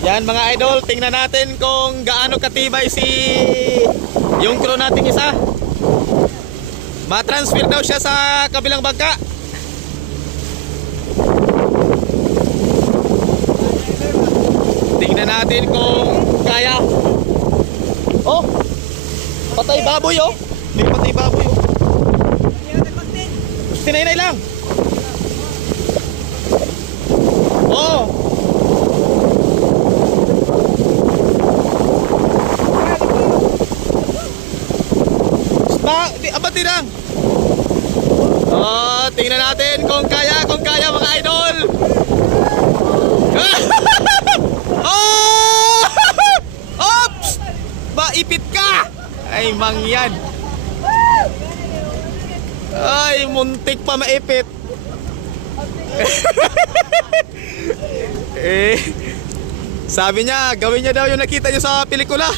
Yan mga idol, tingnan natin kung gaano katibay si yung crew nating isa. Ma-transfer daw siya sa kabilang bangka. Tingnan natin kung kaya. Oh! Patay baboy oh! May patay baboy oh! Tinaynay lang! Oh! Ba, abati lang! Oh, tingnan natin kung kaya, kung kaya mga idol! oh! Ops! Maipit ka! Ay, mangyan! Ay, muntik pa maipit. eh, sabi niya, gawin niya daw yung nakita niya sa pelikula.